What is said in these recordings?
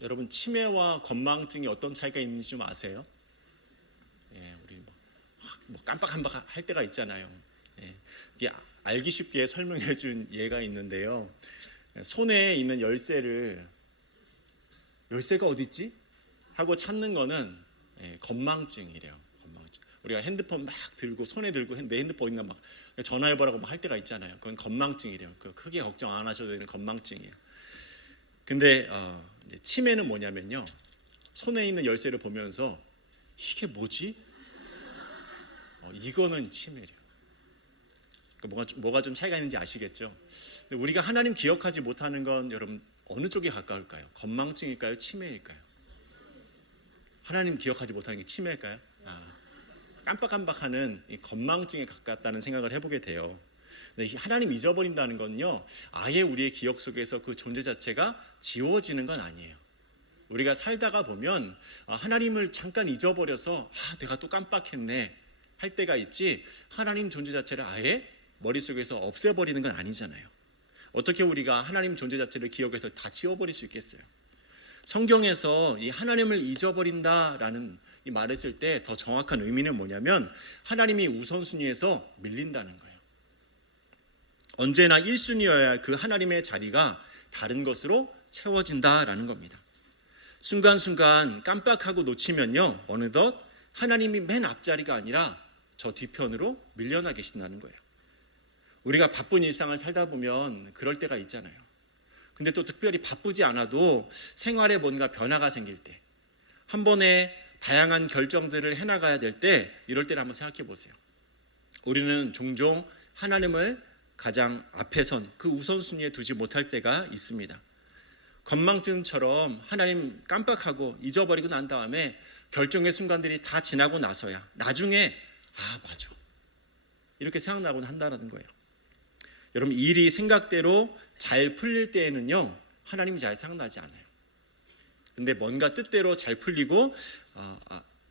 여러분 치매와 건망증이 어떤 차이가 있는지 좀 아세요? 우리 뭐 깜빡깜빡 할 때가 있잖아요. 이게 알기 쉽게 설명해 준 예가 있는데요. 손에 있는 열쇠가 어디 있지? 하고 찾는 거는 건망증이래요. 건망증. 우리가 핸드폰 막 들고 손에 들고 내 핸드폰 어딨나 막 전화해보라고 막 할 때가 있잖아요. 그건 건망증이래요. 크게 걱정 안 하셔도 되는 건망증이에요. 근데 이제 치매는 뭐냐면요, 손에 있는 열쇠를 보면서 이게 뭐지? 이거는 치매래요. 그러니까 뭐가 좀 차이가 있는지 아시겠죠? 근데 우리가 하나님 기억하지 못하는 건 여러분 어느 쪽에 가까울까요? 건망증일까요? 치매일까요? 하나님 기억하지 못하는 게 치매일까요? 깜빡깜빡하는 이 건망증에 가깝다는 생각을 해보게 돼요. 근데 하나님 잊어버린다는 건요, 아예 우리의 기억 속에서 그 존재 자체가 지워지는 건 아니에요. 우리가 살다가 보면 하나님을 잠깐 잊어버려서 내가 또 깜빡했네 할 때가 있지, 하나님 존재 자체를 아예 머릿속에서 없애버리는 건 아니잖아요. 어떻게 우리가 하나님 존재 자체를 기억해서 다 지워버릴 수 있겠어요? 성경에서 이 하나님을 잊어버린다라는 이 말을 쓸 때 더 정확한 의미는 뭐냐면 하나님이 우선순위에서 밀린다는 거예요. 언제나 1순위여야 할 그 하나님의 자리가 다른 것으로 채워진다라는 겁니다. 순간순간 깜빡하고 놓치면요, 어느덧 하나님이 맨 앞자리가 아니라 저 뒤편으로 밀려나 계신다는 거예요. 우리가 바쁜 일상을 살다 보면 그럴 때가 있잖아요. 근데 또 특별히 바쁘지 않아도 생활에 뭔가 변화가 생길 때, 한 번에 다양한 결정들을 해나가야 될 때, 이럴 때를 한번 생각해 보세요. 우리는 종종 하나님을 가장 앞에 선 그 우선순위에 두지 못할 때가 있습니다. 건망증처럼 하나님 깜빡하고 잊어버리고 난 다음에 결정의 순간들이 다 지나고 나서야 나중에 맞아 이렇게 생각나곤 한다는 거예요. 여러분, 일이 생각대로 잘 풀릴 때에는요, 하나님이 잘 생각나지 않아요. 근데 뭔가 뜻대로 잘 풀리고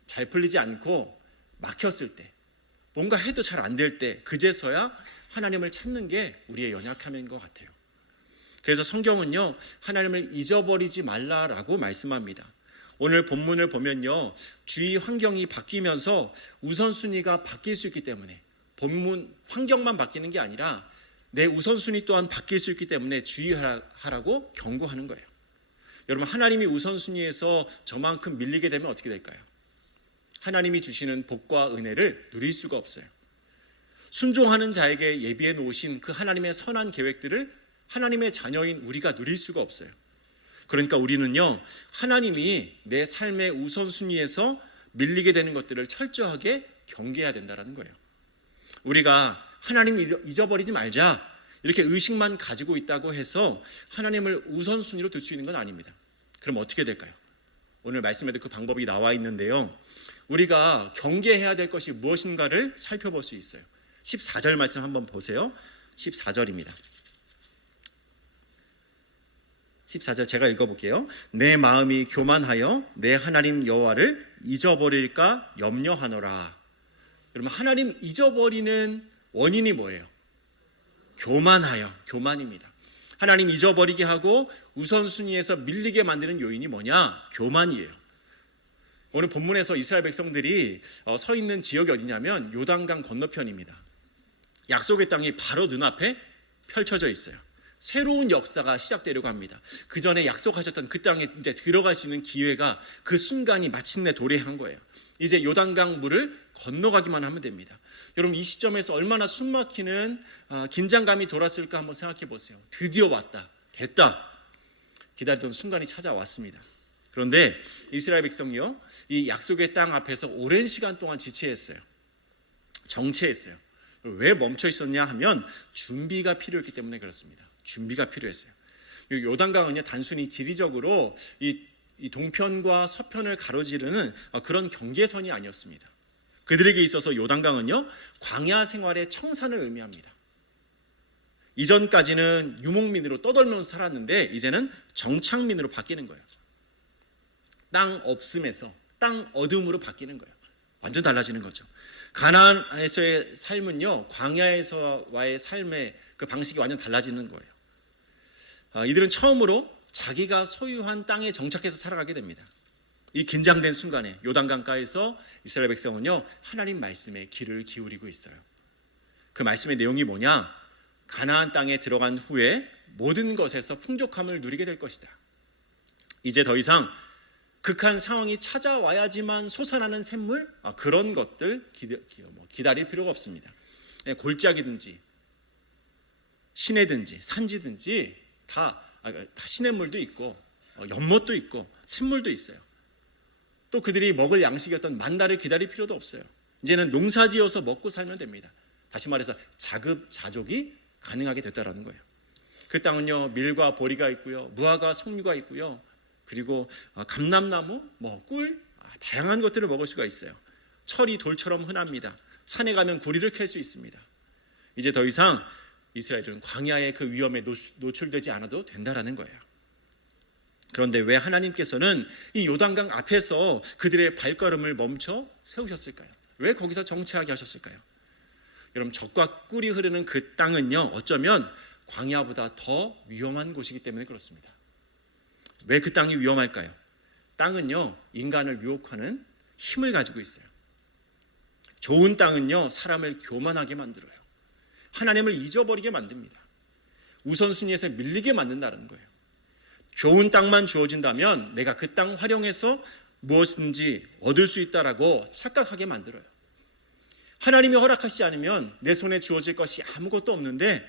잘 풀리지 않고 막혔을 때, 뭔가 해도 잘 안 될 때, 그제서야 하나님을 찾는 게 우리의 연약함인 것 같아요. 그래서 성경은요, 하나님을 잊어버리지 말라라고 말씀합니다. 오늘 본문을 보면요, 주위 환경이 바뀌면서 우선순위가 바뀔 수 있기 때문에, 본문 환경만 바뀌는 게 아니라 내 우선순위 또한 바뀔 수 있기 때문에 주의하라고 경고하는 거예요. 여러분, 하나님이 우선순위에서 저만큼 밀리게 되면 어떻게 될까요? 하나님이 주시는 복과 은혜를 누릴 수가 없어요. 순종하는 자에게 예비해 놓으신 그 하나님의 선한 계획들을 하나님의 자녀인 우리가 누릴 수가 없어요. 그러니까 우리는요, 하나님이 내 삶의 우선순위에서 밀리게 되는 것들을 철저하게 경계해야 된다는 거예요. 우리가 하나님을 잊어버리지 말자 이렇게 의식만 가지고 있다고 해서 하나님을 우선순위로 둘 수 있는 건 아닙니다. 그럼 어떻게 될까요? 오늘 말씀에도 그 방법이 나와 있는데요, 우리가 경계해야 될 것이 무엇인가를 살펴볼 수 있어요. 14절 말씀 한번 보세요. 14절입니다. 14절 제가 읽어볼게요. 내 마음이 교만하여 내 하나님 여호와를 잊어버릴까 염려하노라. 여러분, 하나님 잊어버리는 원인이 뭐예요? 교만입니다. 하나님 잊어버리게 하고 우선순위에서 밀리게 만드는 요인이 뭐냐? 교만이에요. 오늘 본문에서 이스라엘 백성들이 서 있는 지역이 어디냐면 요단강 건너편입니다. 약속의 땅이 바로 눈앞에 펼쳐져 있어요. 새로운 역사가 시작되려고 합니다. 그 전에 약속하셨던 그 땅에 이제 들어갈 수 있는 기회가 그 순간이 마침내 도래한 거예요. 이제 요단강 물을 건너가기만 하면 됩니다. 여러분, 이 시점에서 얼마나 숨막히는 긴장감이 돌았을까 한번 생각해 보세요. 드디어 왔다, 됐다, 기다리던 순간이 찾아왔습니다. 그런데 이스라엘 백성이요, 이 약속의 땅 앞에서 오랜 시간 동안 지체했어요. 정체했어요. 왜 멈춰 있었냐 하면 준비가 필요했기 때문에 그렇습니다. 준비가 필요했어요. 요단강은요, 단순히 지리적으로 이 동편과 서편을 가로지르는 그런 경계선이 아니었습니다. 그들에게 있어서 요단강은요, 광야 생활의 청산을 의미합니다. 이전까지는 유목민으로 떠돌면서 살았는데 이제는 정착민으로 바뀌는 거예요. 땅 없음에서 땅 얻음으로 바뀌는 거예요. 완전 달라지는 거죠. 가나안에서의 삶은요, 광야에서와의 삶의 그 방식이 완전 달라지는 거예요. 이들은 처음으로 자기가 소유한 땅에 정착해서 살아가게 됩니다. 이 긴장된 순간에 요단강가에서 이스라엘 백성은요, 하나님 말씀에 귀를 기울이고 있어요. 그 말씀의 내용이 뭐냐? 가나안 땅에 들어간 후에 모든 것에서 풍족함을 누리게 될 것이다. 이제 더 이상 극한 상황이 찾아와야지만 솟아나는 샘물, 그런 것들 기다릴 필요가 없습니다. 골짜기든지 시내든지 산지든지 다 시냇물도 있고 연못도 있고 샘물도 있어요. 또 그들이 먹을 양식이었던 만나를 기다릴 필요도 없어요. 이제는 농사지어서 먹고 살면 됩니다. 다시 말해서 자급자족이 가능하게 됐다라는 거예요. 그 땅은요, 밀과 보리가 있고요, 무화과 석류가 있고요, 그리고 감람나무, 꿀, 다양한 것들을 먹을 수가 있어요. 철이 돌처럼 흔합니다. 산에 가면 구리를 캘 수 있습니다. 이제 더 이상 이스라엘은 광야의 그 위험에 노출되지 않아도 된다라는 거예요. 그런데 왜 하나님께서는 이 요단강 앞에서 그들의 발걸음을 멈춰 세우셨을까요? 왜 거기서 정체하게 하셨을까요? 여러분, 젖과 꿀이 흐르는 그 땅은요, 어쩌면 광야보다 더 위험한 곳이기 때문에 그렇습니다. 왜 그 땅이 위험할까요? 땅은요, 인간을 유혹하는 힘을 가지고 있어요. 좋은 땅은요, 사람을 교만하게 만들어요. 하나님을 잊어버리게 만듭니다. 우선순위에서 밀리게 만든다는 거예요. 좋은 땅만 주어진다면 내가 그 땅 활용해서 무엇인지 얻을 수 있다라고 착각하게 만들어요. 하나님이 허락하시지 않으면 내 손에 주어질 것이 아무것도 없는데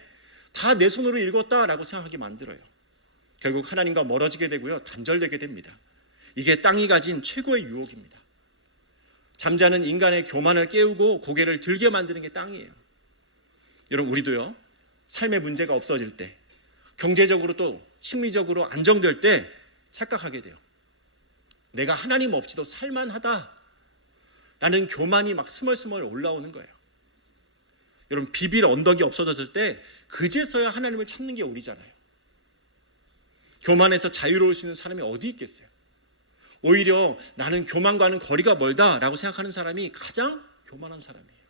다 내 손으로 읽었다라고 생각하게 만들어요. 결국 하나님과 멀어지게 되고요, 단절되게 됩니다. 이게 땅이 가진 최고의 유혹입니다. 잠자는 인간의 교만을 깨우고 고개를 들게 만드는 게 땅이에요. 여러분, 우리도요, 삶의 문제가 없어질 때, 경제적으로 또 심리적으로 안정될 때 착각하게 돼요. 내가 하나님 없이도 살만하다 라는 교만이 막 스멀스멀 올라오는 거예요. 여러분, 비빌 언덕이 없어졌을 때 그제서야 하나님을 찾는 게 우리잖아요. 교만에서 자유로울 수 있는 사람이 어디 있겠어요? 오히려 나는 교만과는 거리가 멀다라고 생각하는 사람이 가장 교만한 사람이에요.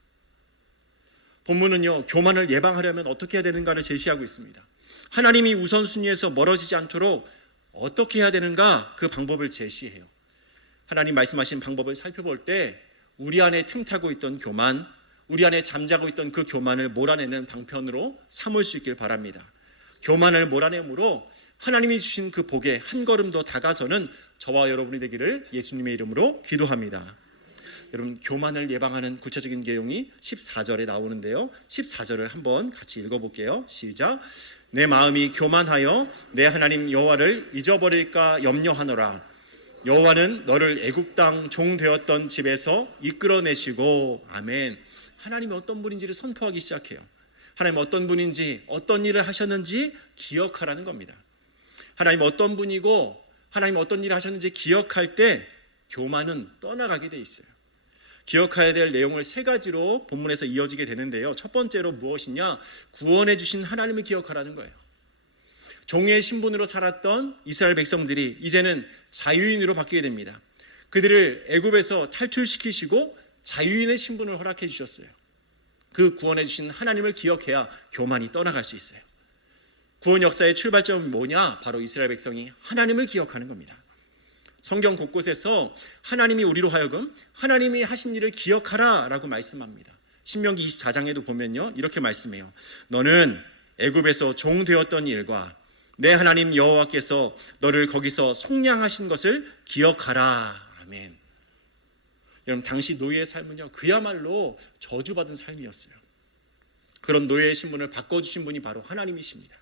본문은요, 교만을 예방하려면 어떻게 해야 되는가를 제시하고 있습니다. 하나님이 우선순위에서 멀어지지 않도록 어떻게 해야 되는가, 그 방법을 제시해요. 하나님 말씀하신 방법을 살펴볼 때 우리 안에 틈타고 있던 교만, 우리 안에 잠자고 있던 그 교만을 몰아내는 방편으로 삼을 수 있길 바랍니다. 교만을 몰아내므로 하나님이 주신 그 복에 한 걸음 더 다가서는 저와 여러분이 되기를 예수님의 이름으로 기도합니다. 여러분, 교만을 예방하는 구체적인 내용이 14절에 나오는데요, 14절을 한번 같이 읽어볼게요. 시작. 내 마음이 교만하여 내 하나님 여호와를 잊어버릴까 염려하노라. 여호와는 너를 애굽 땅 종 되었던 집에서 이끌어내시고. 아멘. 하나님이 어떤 분인지를 선포하기 시작해요. 하나님 어떤 분인지, 어떤 일을 하셨는지 기억하라는 겁니다. 하나님 어떤 분이고 하나님 어떤 일을 하셨는지 기억할 때 교만은 떠나가게 돼 있어요. 기억해야 될 내용을 세 가지로 본문에서 이어지게 되는데요, 첫 번째로 무엇이냐? 구원해 주신 하나님을 기억하라는 거예요. 종의 신분으로 살았던 이스라엘 백성들이 이제는 자유인으로 바뀌게 됩니다. 그들을 애굽에서 탈출시키시고 자유인의 신분을 허락해 주셨어요. 그 구원해 주신 하나님을 기억해야 교만이 떠나갈 수 있어요. 구원 역사의 출발점이 뭐냐? 바로 이스라엘 백성이 하나님을 기억하는 겁니다. 성경 곳곳에서 하나님이 우리로 하여금 하나님이 하신 일을 기억하라 라고 말씀합니다. 신명기 24장에도 보면요, 이렇게 말씀해요. 너는 애굽에서 종 되었던 일과 내 하나님 여호와께서 너를 거기서 속량하신 것을 기억하라. 아멘. 여러분, 당시 노예의 삶은요, 그야말로 저주받은 삶이었어요. 그런 노예의 신분을 바꿔주신 분이 바로 하나님이십니다.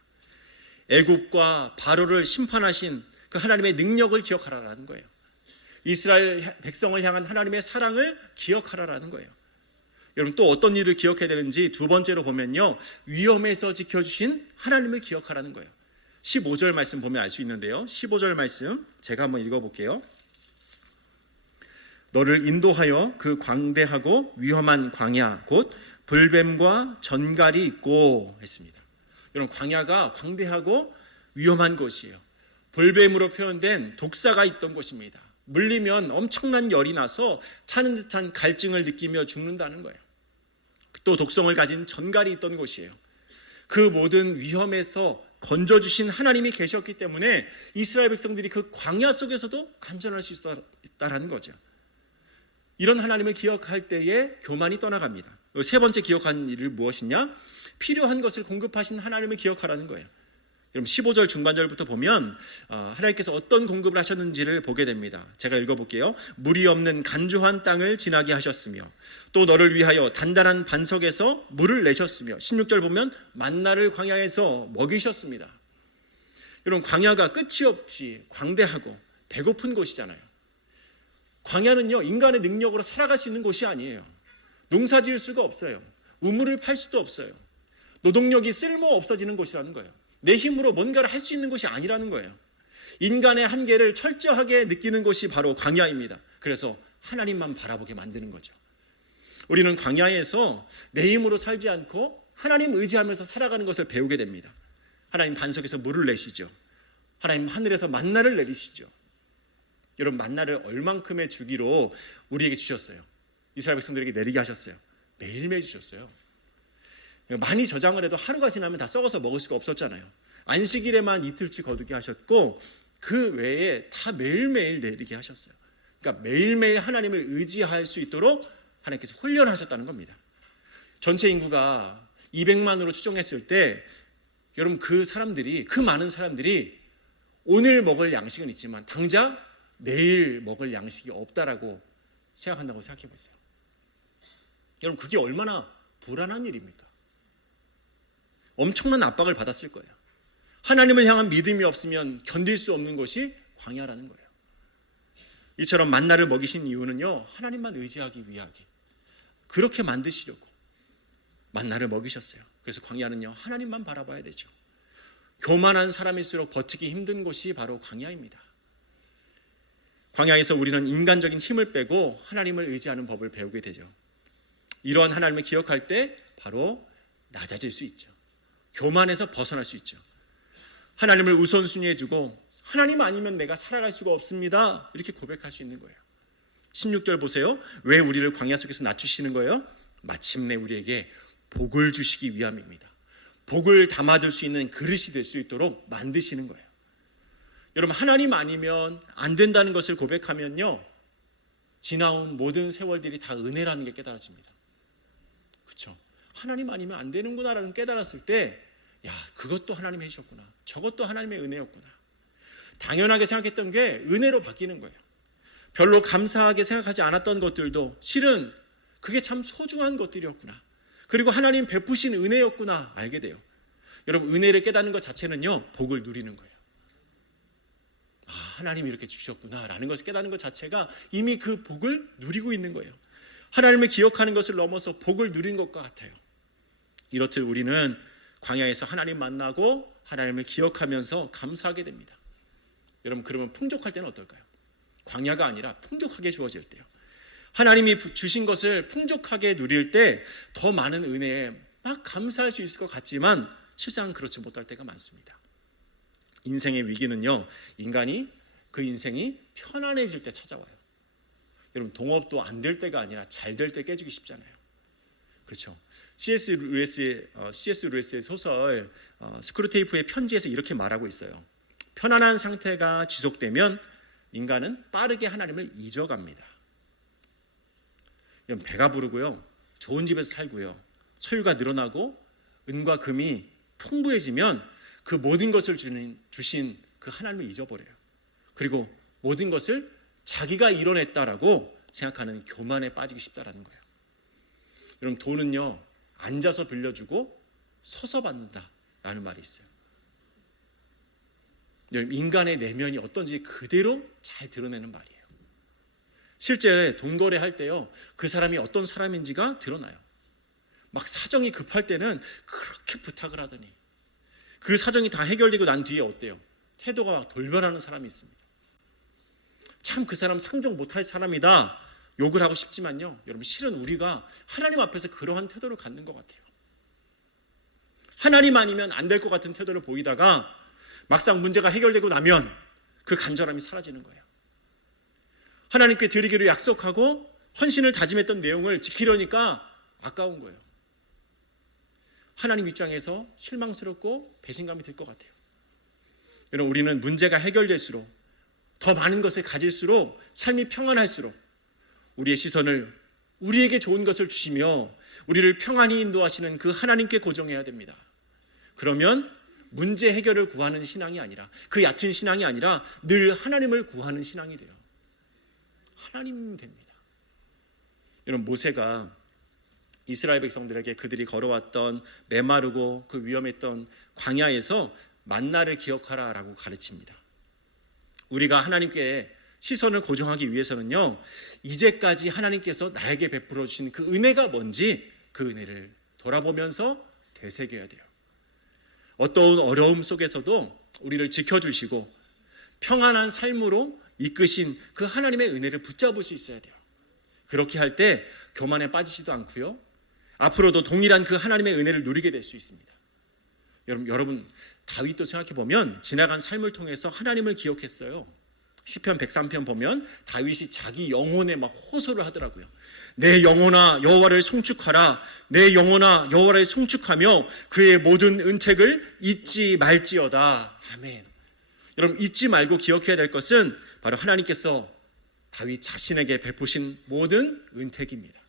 애굽과 바로를 심판하신 그 하나님의 능력을 기억하라라는 거예요. 이스라엘 백성을 향한 하나님의 사랑을 기억하라라는 거예요. 여러분, 또 어떤 일을 기억해야 되는지 두 번째로 보면요, 위험에서 지켜주신 하나님을 기억하라는 거예요. 15절 말씀 보면 알 수 있는데요, 15절 말씀 제가 한번 읽어볼게요. 너를 인도하여 그 광대하고 위험한 광야 곧 불뱀과 전갈이 있고 했습니다. 여러분, 광야가 광대하고 위험한 곳이에요. 불뱀으로 표현된 독사가 있던 곳입니다. 물리면 엄청난 열이 나서 타는 듯한 갈증을 느끼며 죽는다는 거예요. 또 독성을 가진 전갈이 있던 곳이에요. 그 모든 위험에서 건져주신 하나님이 계셨기 때문에 이스라엘 백성들이 그 광야 속에서도 간전할 수 있다는 거죠. 이런 하나님을 기억할 때에 교만이 떠나갑니다. 세 번째 기억한 일이 무엇이냐? 필요한 것을 공급하신 하나님을 기억하라는 거예요. 여러분 15절 중반절부터 보면 하나님께서 어떤 공급을 하셨는지를 보게 됩니다. 제가 읽어볼게요. 물이 없는 간조한 땅을 지나게 하셨으며 또 너를 위하여 단단한 반석에서 물을 내셨으며 16절 보면 만나를 광야에서 먹이셨습니다. 여러분 광야가 끝이 없이 광대하고 배고픈 곳이잖아요. 광야는요 인간의 능력으로 살아갈 수 있는 곳이 아니에요. 농사 지을 수가 없어요. 우물을 팔 수도 없어요. 노동력이 쓸모 없어지는 곳이라는 거예요. 내 힘으로 뭔가를 할 수 있는 곳이 아니라는 거예요. 인간의 한계를 철저하게 느끼는 곳이 바로 광야입니다. 그래서 하나님만 바라보게 만드는 거죠. 우리는 광야에서 내 힘으로 살지 않고 하나님 의지하면서 살아가는 것을 배우게 됩니다. 하나님 반석에서 물을 내시죠. 하나님 하늘에서 만나를 내리시죠. 여러분 만나를 얼만큼의 주기로 우리에게 주셨어요? 이스라엘 백성들에게 내리게 하셨어요. 매일매일 주셨어요. 많이 저장을 해도 하루가 지나면 다 썩어서 먹을 수가 없었잖아요. 안식일에만 이틀치 거두게 하셨고 그 외에 다 매일매일 내리게 하셨어요. 그러니까 매일매일 하나님을 의지할 수 있도록 하나님께서 훈련하셨다는 겁니다. 전체 인구가 200만으로 추정했을 때 여러분 그 많은 사람들이 오늘 먹을 양식은 있지만 당장 내일 먹을 양식이 없다라고 생각한다고 생각해 보세요. 여러분 그게 얼마나 불안한 일입니까? 엄청난 압박을 받았을 거예요. 하나님을 향한 믿음이 없으면 견딜 수 없는 것이 광야라는 거예요. 이처럼 만나를 먹이신 이유는요, 하나님만 의지하기 위하게 그렇게 만드시려고 만나를 먹이셨어요. 그래서 광야는요, 하나님만 바라봐야 되죠. 교만한 사람일수록 버티기 힘든 곳이 바로 광야입니다. 광야에서 우리는 인간적인 힘을 빼고 하나님을 의지하는 법을 배우게 되죠. 이러한 하나님을 기억할 때 바로 낮아질 수 있죠. 교만에서 벗어날 수 있죠. 하나님을 우선순위에 두고 하나님 아니면 내가 살아갈 수가 없습니다. 이렇게 고백할 수 있는 거예요. 16절 보세요. 왜 우리를 광야 속에서 낮추시는 거예요? 마침내 우리에게 복을 주시기 위함입니다. 복을 담아둘 수 있는 그릇이 될 수 있도록 만드시는 거예요. 여러분 하나님 아니면 안 된다는 것을 고백하면요, 지나온 모든 세월들이 다 은혜라는 게 깨달아집니다. 그렇죠? 하나님 아니면 안 되는구나라는 깨달았을 때, 야, 그것도 하나님이 해주셨구나, 저것도 하나님의 은혜였구나, 당연하게 생각했던 게 은혜로 바뀌는 거예요. 별로 감사하게 생각하지 않았던 것들도 실은 그게 참 소중한 것들이었구나, 그리고 하나님 베푸신 은혜였구나 알게 돼요. 여러분 은혜를 깨닫는 것 자체는요, 복을 누리는 거예요. 아, 하나님이 이렇게 주셨구나 라는 것을 깨닫는 것 자체가 이미 그 복을 누리고 있는 거예요. 하나님을 기억하는 것을 넘어서 복을 누린 것과 같아요. 이렇듯 우리는 광야에서 하나님 만나고 하나님을 기억하면서 감사하게 됩니다. 여러분 그러면 풍족할 때는 어떨까요? 광야가 아니라 풍족하게 주어질 때요. 하나님이 주신 것을 풍족하게 누릴 때 더 많은 은혜에 막 감사할 수 있을 것 같지만 실상은 그렇지 못할 때가 많습니다. 인생의 위기는요, 인간이 그 인생이 편안해질 때 찾아와요. 여러분 동업도 안 될 때가 아니라 잘 될 때 깨지기 쉽잖아요. 그렇죠? C.S. 루이스의 소설 스크루테이프의 편지에서 이렇게 말하고 있어요. 편안한 상태가 지속되면 인간은 빠르게 하나님을 잊어갑니다. 배가 부르고요, 좋은 집에서 살고요, 소유가 늘어나고 은과 금이 풍부해지면 그 모든 것을 주신 그 하나님을 잊어버려요. 그리고 모든 것을 자기가 이뤄냈다라고 생각하는 교만에 빠지기 쉽다라는 거예요. 여러분 돈은요, 앉아서 빌려주고 서서 받는다라는 말이 있어요. 여러분 인간의 내면이 어떤지 그대로 잘 드러내는 말이에요. 실제 돈 거래할 때요, 그 사람이 어떤 사람인지가 드러나요. 막 사정이 급할 때는 그렇게 부탁을 하더니 그 사정이 다 해결되고 난 뒤에 어때요? 태도가 돌변하는 사람이 있습니다. 참 그 사람 상종 못할 사람이다 욕을 하고 싶지만요, 여러분 실은 우리가 하나님 앞에서 그러한 태도를 갖는 것 같아요. 하나님 아니면 안 될 것 같은 태도를 보이다가 막상 문제가 해결되고 나면 그 간절함이 사라지는 거예요. 하나님께 드리기로 약속하고 헌신을 다짐했던 내용을 지키려니까 아까운 거예요. 하나님 입장에서 실망스럽고 배신감이 들 것 같아요. 여러분, 우리는 문제가 해결될수록, 더 많은 것을 가질수록, 삶이 평안할수록 우리의 시선을 우리에게 좋은 것을 주시며 우리를 평안히 인도하시는 그 하나님께 고정해야 됩니다. 그러면 문제 해결을 구하는 신앙이 아니라, 그 얕은 신앙이 아니라 늘 하나님을 구하는 신앙이 돼요. 하나님 됩니다. 여러분, 모세가 이스라엘 백성들에게 그들이 걸어왔던 메마르고 그 위험했던 광야에서 만나를 기억하라라고 가르칩니다. 우리가 하나님께 시선을 고정하기 위해서는요, 이제까지 하나님께서 나에게 베풀어 주신 그 은혜가 뭔지 그 은혜를 돌아보면서 되새겨야 돼요. 어떠한 어려움 속에서도 우리를 지켜주시고 평안한 삶으로 이끄신 그 하나님의 은혜를 붙잡을 수 있어야 돼요. 그렇게 할 때 교만에 빠지지도 않고요, 앞으로도 동일한 그 하나님의 은혜를 누리게 될 수 있습니다. 여러분 다윗도 생각해 보면 지나간 삶을 통해서 하나님을 기억했어요. 시편 103편 보면 다윗이 자기 영혼에 막 호소를 하더라고요. 내 영혼아 여호와를 송축하라. 내 영혼아 여호와를 송축하며 그의 모든 은택을 잊지 말지어다. 아멘. 여러분, 잊지 말고 기억해야 될 것은 바로 하나님께서 다윗 자신에게 베푸신 모든 은택입니다.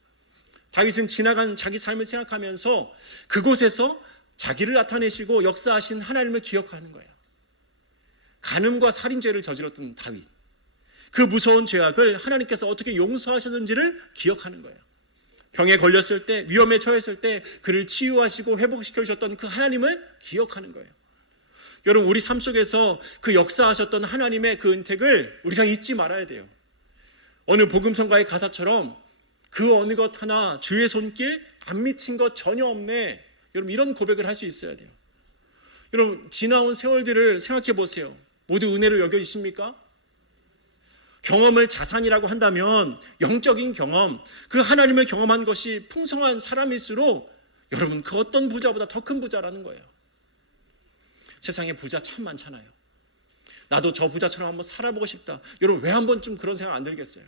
다윗은 지나간 자기 삶을 생각하면서 그곳에서 자기를 나타내시고 역사하신 하나님을 기억하는 거예요. 간음과 살인죄를 저질렀던 다윗, 그 무서운 죄악을 하나님께서 어떻게 용서하셨는지를 기억하는 거예요. 병에 걸렸을 때, 위험에 처했을 때 그를 치유하시고 회복시켜 주셨던 그 하나님을 기억하는 거예요. 여러분, 우리 삶 속에서 그 역사하셨던 하나님의 그 은택을 우리가 잊지 말아야 돼요. 어느 복음성가의 가사처럼 그 어느 것 하나 주의 손길 안 미친 것 전혀 없네. 여러분, 이런 고백을 할 수 있어야 돼요. 여러분, 지나온 세월들을 생각해 보세요. 모두 은혜로 여겨지십니까? 경험을 자산이라고 한다면 영적인 경험, 그 하나님을 경험한 것이 풍성한 사람일수록 여러분 그 어떤 부자보다 더 큰 부자라는 거예요. 세상에 부자 참 많잖아요. 나도 저 부자처럼 한번 살아보고 싶다. 여러분, 왜 한 번쯤 그런 생각 안 들겠어요?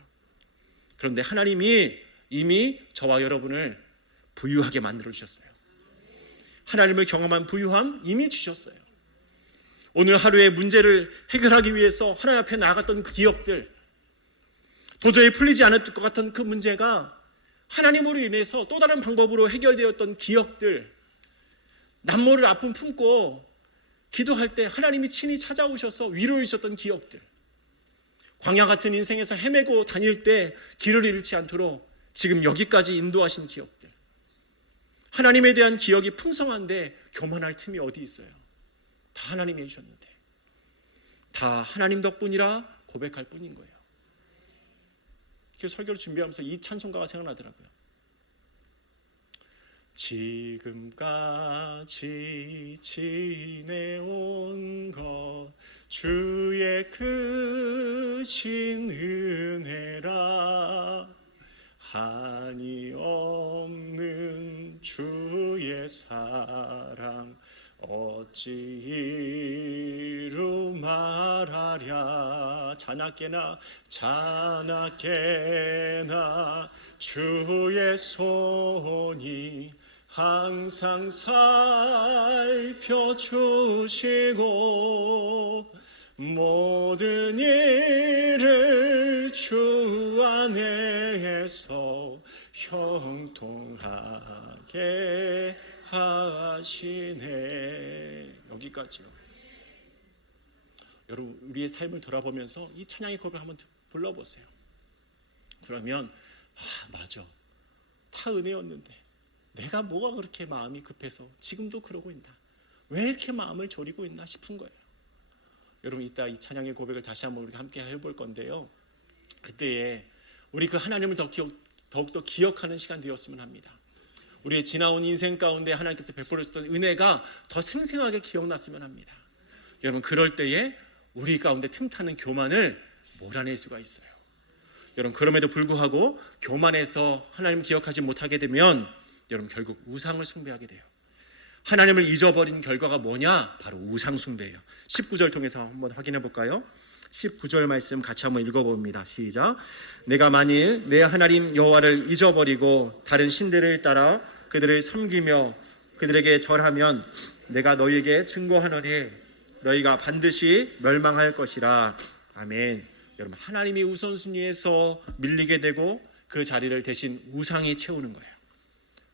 그런데 하나님이 이미 저와 여러분을 부유하게 만들어 주셨어요. 하나님을 경험한 부유함 이미 주셨어요. 오늘 하루의 문제를 해결하기 위해서 하나님 앞에 나아갔던 그 기억들, 도저히 풀리지 않을 것 같은 그 문제가 하나님으로 인해서 또 다른 방법으로 해결되었던 기억들, 남모를 아픔 품고 기도할 때 하나님이 친히 찾아오셔서 위로해 주셨던 기억들, 광야 같은 인생에서 헤매고 다닐 때 길을 잃지 않도록 지금 여기까지 인도하신 기억들, 하나님에 대한 기억이 풍성한데 교만할 틈이 어디 있어요? 다 하나님이 해주셨는데, 다 하나님 덕분이라 고백할 뿐인 거예요. 그래서 설교를 준비하면서 이 찬송가가 생각나더라고요. 지금까지 지내온 것 주의 크신 은혜라, 한이 없는 주의 사랑 어찌 이루 말하랴. 자나깨나 주의 손이 항상 살펴주시고 모든 일을 주 안에서 형통하게 하시네. 여기까지요. 여러분, 우리의 삶을 돌아보면서 이 찬양의 고백을 한번 불러보세요. 그러면 맞아, 다 은혜였는데 내가 뭐가 그렇게 마음이 급해서 지금도 그러고 있나, 왜 이렇게 마음을 졸이고 있나 싶은 거예요. 여러분, 이따 이 찬양의 고백을 다시 한번 우리가 함께 해볼 건데요, 그때에 우리 그 하나님을 더욱더 기억하는 시간 되었으면 합니다. 우리의 지나온 인생 가운데 하나님께서 베풀어 주셨던 은혜가 더 생생하게 기억났으면 합니다. 여러분, 그럴 때에 우리 가운데 틈타는 교만을 몰아낼 수가 있어요. 여러분, 그럼에도 불구하고 교만해서 하나님을 기억하지 못하게 되면 여러분 결국 우상을 숭배하게 돼요. 하나님을 잊어버린 결과가 뭐냐? 바로 우상 숭배예요. 19절 통해서 한번 확인해 볼까요? 19절 말씀 같이 한번 읽어봅니다. 시작. 내가 만일 내 하나님 여호와를 잊어버리고 다른 신들을 따라 그들을 섬기며 그들에게 절하면 내가 너희에게 증거하노니 너희가 반드시 멸망할 것이라. 아멘. 여러분, 하나님이 우선순위에서 밀리게 되고 그 자리를 대신 우상이 채우는 거예요.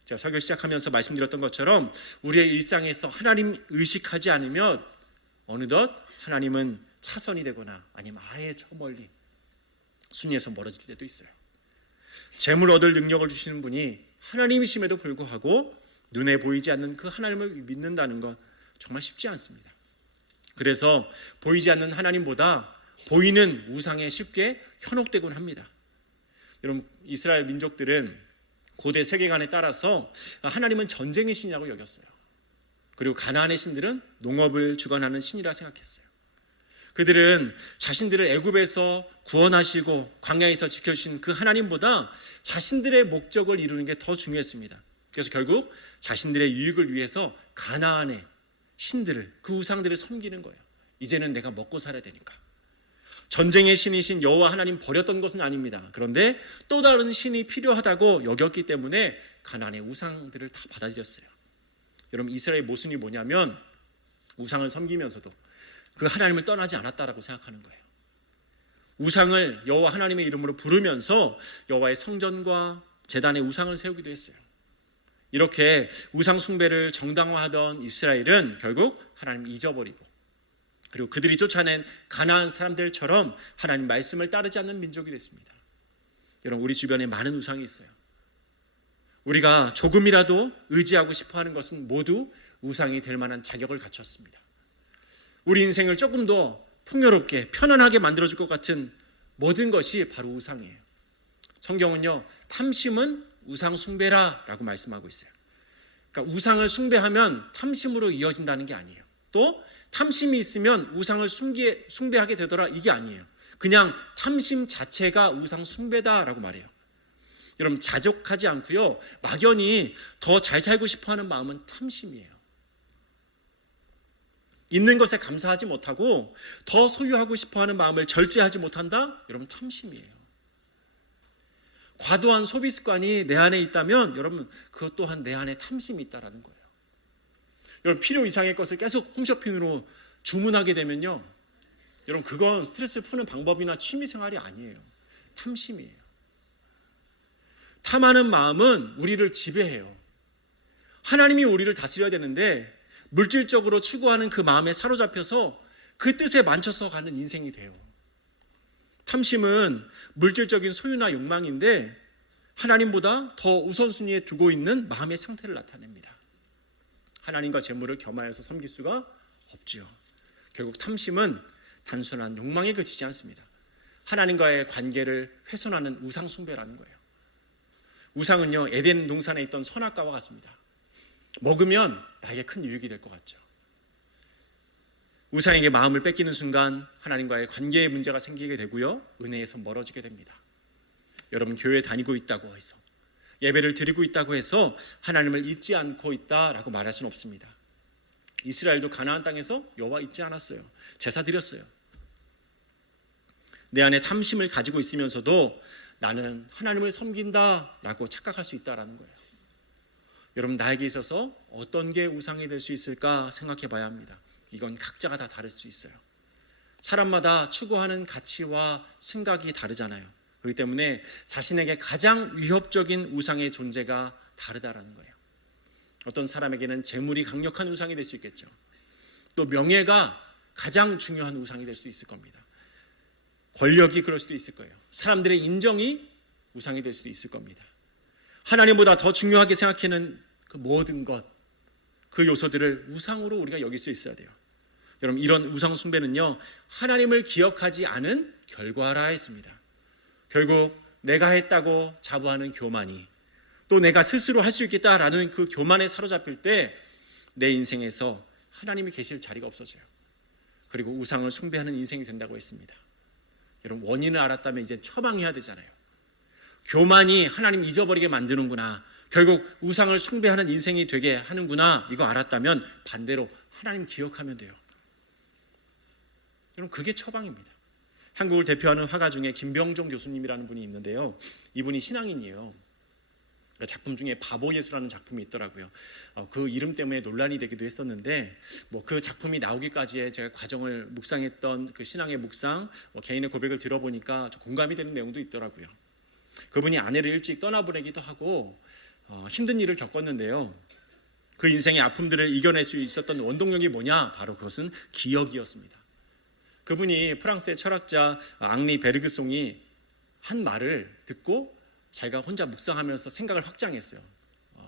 제가 설교 시작하면서 말씀드렸던 것처럼 우리의 일상에서 하나님 의식하지 않으면 어느덧 하나님은 차선이 되거나 아니면 아예 저 멀리 순위에서 멀어질 때도 있어요. 재물 얻을 능력을 주시는 분이 하나님이심에도 불구하고 눈에 보이지 않는 그 하나님을 믿는다는 건 정말 쉽지 않습니다. 그래서 보이지 않는 하나님보다 보이는 우상에 쉽게 현혹되곤 합니다. 여러분, 이스라엘 민족들은 고대 세계관에 따라서 하나님은 전쟁의 신이라고 여겼어요. 그리고 가나안의 신들은 농업을 주관하는 신이라 생각했어요. 그들은 자신들을 애굽에서 구원하시고 광야에서 지켜주신 그 하나님보다 자신들의 목적을 이루는 게 더 중요했습니다. 그래서 결국 자신들의 유익을 위해서 가나안의 신들을, 그 우상들을 섬기는 거예요. 이제는 내가 먹고 살아야 되니까. 전쟁의 신이신 여호와 하나님 버렸던 것은 아닙니다. 그런데 또 다른 신이 필요하다고 여겼기 때문에 가나안의 우상들을 다 받아들였어요. 여러분, 이스라엘의 모순이 뭐냐면 우상을 섬기면서도 그 하나님을 떠나지 않았다라고 생각하는 거예요. 우상을 여호와 하나님의 이름으로 부르면서 여호와의 성전과 제단에 우상을 세우기도 했어요. 이렇게 우상 숭배를 정당화하던 이스라엘은 결국 하나님을 잊어버리고, 그리고 그들이 쫓아낸 가나안 사람들처럼 하나님 말씀을 따르지 않는 민족이 됐습니다. 여러분, 우리 주변에 많은 우상이 있어요. 우리가 조금이라도 의지하고 싶어하는 것은 모두 우상이 될 만한 자격을 갖췄습니다. 우리 인생을 조금 더 풍요롭게 편안하게 만들어줄 것 같은 모든 것이 바로 우상이에요. 성경은요, 탐심은 우상 숭배라 라고 말씀하고 있어요. 그러니까 우상을 숭배하면 탐심으로 이어진다는 게 아니에요. 또 탐심이 있으면 우상을 숭배하게 되더라, 이게 아니에요. 그냥 탐심 자체가 우상 숭배다라고 말해요. 여러분, 자족하지 않고요, 막연히 더 잘 살고 싶어하는 마음은 탐심이에요. 있는 것에 감사하지 못하고 더 소유하고 싶어하는 마음을 절제하지 못한다? 여러분, 탐심이에요. 과도한 소비 습관이 내 안에 있다면 여러분, 그것 또한 내 안에 탐심이 있다라는 거예요. 여러분, 필요 이상의 것을 계속 홈쇼핑으로 주문하게 되면요, 여러분, 그건 스트레스 푸는 방법이나 취미 생활이 아니에요. 탐심이에요. 탐하는 마음은 우리를 지배해요. 하나님이 우리를 다스려야 되는데 물질적으로 추구하는 그 마음에 사로잡혀서 그 뜻에 만쳐서 가는 인생이 돼요. 탐심은 물질적인 소유나 욕망인데 하나님보다 더 우선순위에 두고 있는 마음의 상태를 나타냅니다. 하나님과 재물을 겸하여서 섬길 수가 없죠. 결국 탐심은 단순한 욕망에 그치지 않습니다. 하나님과의 관계를 훼손하는 우상 숭배라는 거예요. 우상은요, 에덴 동산에 있던 선악과와 같습니다. 먹으면 나에게 큰 유익이 될 것 같죠. 우상에게 마음을 뺏기는 순간 하나님과의 관계에 문제가 생기게 되고요, 은혜에서 멀어지게 됩니다. 여러분, 교회 다니고 있다고 해서, 예배를 드리고 있다고 해서 하나님을 잊지 않고 있다라고 말할 수는 없습니다. 이스라엘도 가나안 땅에서 여호와 잊지 않았어요. 제사 드렸어요. 내 안에 탐심을 가지고 있으면서도 나는 하나님을 섬긴다라고 착각할 수 있다라는 거예요. 여러분, 나에게 있어서 어떤 게 우상이 될 수 있을까 생각해 봐야 합니다. 이건 각자가 다 다를 수 있어요. 사람마다 추구하는 가치와 생각이 다르잖아요. 그렇기 때문에 자신에게 가장 위협적인 우상의 존재가 다르다라는 거예요. 어떤 사람에게는 재물이 강력한 우상이 될 수 있겠죠. 또 명예가 가장 중요한 우상이 될 수도 있을 겁니다. 권력이 그럴 수도 있을 거예요. 사람들의 인정이 우상이 될 수도 있을 겁니다. 하나님보다 더 중요하게 생각하는 그 모든 것, 그 요소들을 우상으로 우리가 여길 수 있어야 돼요. 여러분, 이런 우상 숭배는요, 하나님을 기억하지 않은 결과라 했습니다. 결국 내가 했다고 자부하는 교만이, 또 내가 스스로 할 수 있겠다라는 그 교만에 사로잡힐 때 내 인생에서 하나님이 계실 자리가 없어져요. 그리고 우상을 숭배하는 인생이 된다고 했습니다. 여러분, 원인을 알았다면 이제 처방해야 되잖아요. 교만이 하나님 잊어버리게 만드는구나, 결국 우상을 숭배하는 인생이 되게 하는구나, 이거 알았다면 반대로 하나님 기억하면 돼요. 여러분, 그게 처방입니다. 한국을 대표하는 화가 중에 김병종 교수님이라는 분이 있는데요. 이분이 신앙인이에요. 작품 중에 바보예수라는 작품이 있더라고요. 그 이름 때문에 논란이 되기도 했었는데 뭐 그 작품이 나오기까지의 제가 과정을 묵상했던 그 신앙의 묵상, 개인의 고백을 들어보니까 좀 공감이 되는 내용도 있더라고요. 그분이 아내를 일찍 떠나보내기도 하고 힘든 일을 겪었는데요. 그 인생의 아픔들을 이겨낼 수 있었던 원동력이 뭐냐? 바로 그것은 기억이었습니다. 그분이 프랑스의 철학자 앙리 베르그송이 한 말을 듣고 자기가 혼자 묵상하면서 생각을 확장했어요.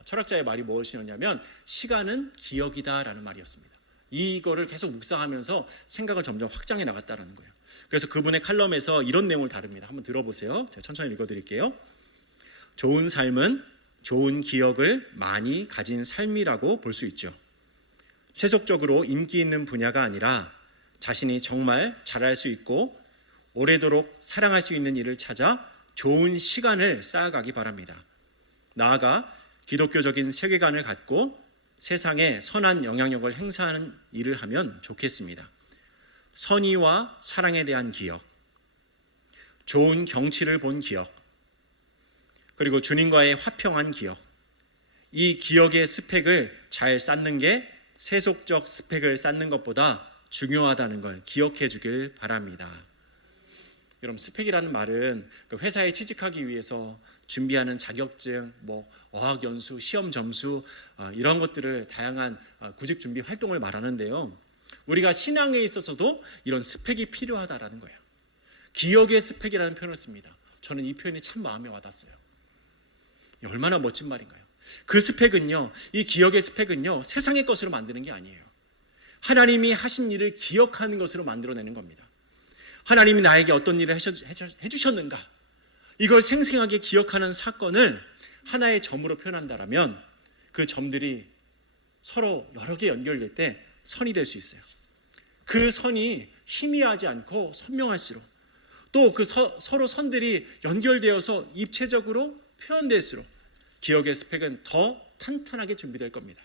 철학자의 말이 무엇이었냐면 시간은 기억이다라는 말이었습니다. 이거를 계속 묵상하면서 생각을 점점 확장해 나갔다는 거예요. 그래서 그분의 칼럼에서 이런 내용을 다룹니다. 한번 들어보세요. 제가 천천히 읽어드릴게요. 좋은 삶은 좋은 기억을 많이 가진 삶이라고 볼 수 있죠. 세속적으로 인기 있는 분야가 아니라 자신이 정말 잘할 수 있고 오래도록 사랑할 수 있는 일을 찾아 좋은 시간을 쌓아가기 바랍니다. 나아가 기독교적인 세계관을 갖고 세상에 선한 영향력을 행사하는 일을 하면 좋겠습니다. 선의와 사랑에 대한 기억, 좋은 경치를 본 기억, 그리고 주님과의 화평한 기억, 이 기억의 스펙을 잘 쌓는 게 세속적 스펙을 쌓는 것보다 중요하다는 걸 기억해 주길 바랍니다. 여러분, 스펙이라는 말은 회사에 취직하기 위해서 준비하는 자격증, 어학 연수, 시험 점수 이런 것들을 다양한 구직 준비 활동을 말하는데요. 우리가 신앙에 있어서도 이런 스펙이 필요하다라는 거예요. 기억의 스펙이라는 표현을 씁니다. 저는 이 표현이 참 마음에 와닿았어요. 얼마나 멋진 말인가요? 그 스펙은요, 이 기억의 스펙은요, 세상의 것으로 만드는 게 아니에요. 하나님이 하신 일을 기억하는 것으로 만들어내는 겁니다. 하나님이 나에게 어떤 일을 해주셨는가, 이걸 생생하게 기억하는 사건을 하나의 점으로 표현한다면 그 점들이 서로 여러 개 연결될 때 선이 될 수 있어요. 그 선이 희미하지 않고 선명할수록, 또 그 서로 선들이 연결되어서 입체적으로 표현될수록 기억의 스펙은 더 탄탄하게 준비될 겁니다.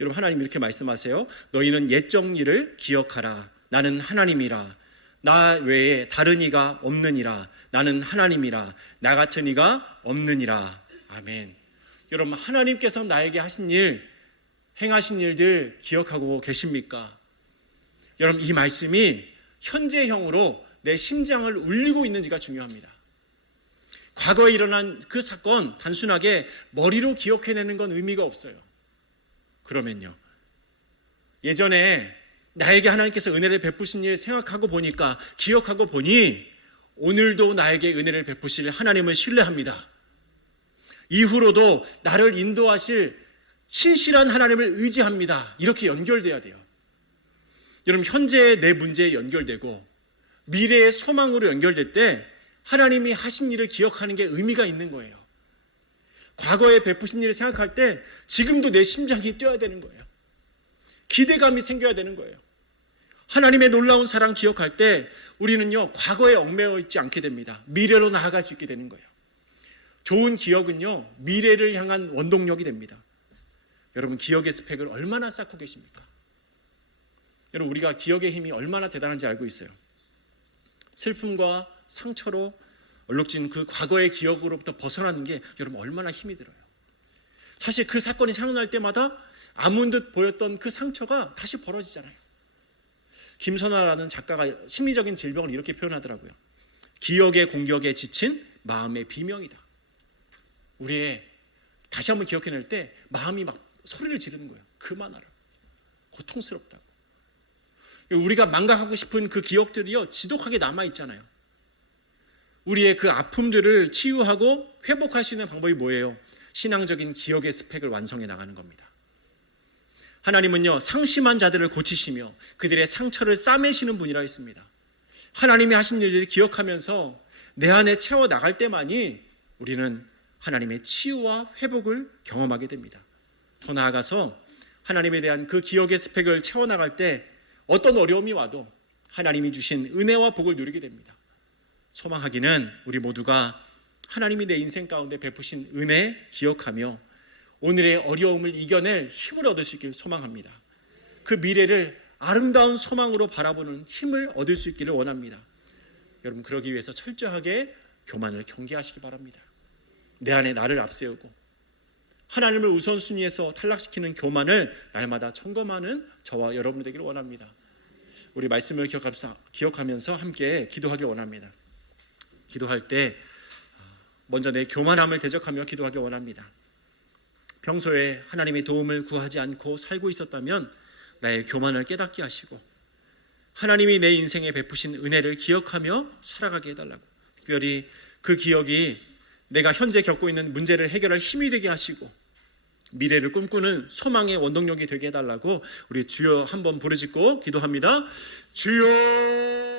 여러분, 하나님 이렇게 말씀하세요. 너희는 옛적 일을 기억하라. 나는 하나님이라. 나 외에 다른 이가 없느니라. 나는 하나님이라. 나 같은 이가 없느니라. 아멘. 여러분, 하나님께서 나에게 하신 일, 행하신 일들 기억하고 계십니까? 여러분, 이 말씀이 현재형으로 내 심장을 울리고 있는지가 중요합니다. 과거에 일어난 그 사건 단순하게 머리로 기억해내는 건 의미가 없어요. 그러면요, 예전에 나에게 하나님께서 은혜를 베푸신 일 생각하고 보니까, 기억하고 보니 오늘도 나에게 은혜를 베푸실 하나님을 신뢰합니다. 이후로도 나를 인도하실 신실한 하나님을 의지합니다. 이렇게 연결돼야 돼요. 여러분, 현재의 내 문제에 연결되고 미래의 소망으로 연결될 때 하나님이 하신 일을 기억하는 게 의미가 있는 거예요. 과거에 베푸신 일을 생각할 때 지금도 내 심장이 뛰어야 되는 거예요. 기대감이 생겨야 되는 거예요. 하나님의 놀라운 사랑 기억할 때 우리는요, 과거에 얽매여 있지 않게 됩니다. 미래로 나아갈 수 있게 되는 거예요. 좋은 기억은요, 미래를 향한 원동력이 됩니다. 여러분, 기억의 스펙을 얼마나 쌓고 계십니까? 여러분, 우리가 기억의 힘이 얼마나 대단한지 알고 있어요. 슬픔과 상처로 얼룩진 그 과거의 기억으로부터 벗어나는 게 여러분 얼마나 힘이 들어요. 사실 그 사건이 생각날 때마다 아무 듯 보였던 그 상처가 다시 벌어지잖아요. 김선화라는 작가가 심리적인 질병을 이렇게 표현하더라고요. 기억의 공격에 지친 마음의 비명이다. 우리의 다시 한번 기억해낼 때 마음이 막 소리를 지르는 거예요. 그만하라. 고통스럽다고. 우리가 망각하고 싶은 그 기억들이요, 지독하게 남아있잖아요. 우리의 그 아픔들을 치유하고 회복할 수 있는 방법이 뭐예요? 신앙적인 기억의 스펙을 완성해 나가는 겁니다. 하나님은요, 상심한 자들을 고치시며 그들의 상처를 싸매시는 분이라 했습니다. 하나님이 하신 일을 기억하면서 내 안에 채워 나갈 때만이 우리는 하나님의 치유와 회복을 경험하게 됩니다. 더 나아가서 하나님에 대한 그 기억의 스펙을 채워 나갈 때 어떤 어려움이 와도 하나님이 주신 은혜와 복을 누리게 됩니다. 소망하기는 우리 모두가 하나님이 내 인생 가운데 베푸신 은혜 기억하며 오늘의 어려움을 이겨낼 힘을 얻을 수 있기를 소망합니다. 그 미래를 아름다운 소망으로 바라보는 힘을 얻을 수 있기를 원합니다. 여러분 그러기 위해서 철저하게 교만을 경계하시기 바랍니다. 내 안에 나를 앞세우고 하나님을 우선순위에서 탈락시키는 교만을 날마다 점검하는 저와 여러분이 되기를 원합니다. 우리 말씀을 기억하면서 함께 기도하길 원합니다. 기도할 때 먼저 내 교만함을 대적하며 기도하길 원합니다. 평소에 하나님의 도움을 구하지 않고 살고 있었다면 나의 교만을 깨닫게 하시고 하나님이 내 인생에 베푸신 은혜를 기억하며 살아가게 해달라고, 특별히 그 기억이 내가 현재 겪고 있는 문제를 해결할 힘이 되게 하시고 미래를 꿈꾸는 소망의 원동력이 되게 해달라고 우리 주여 한번 부르짖고 기도합니다. 주여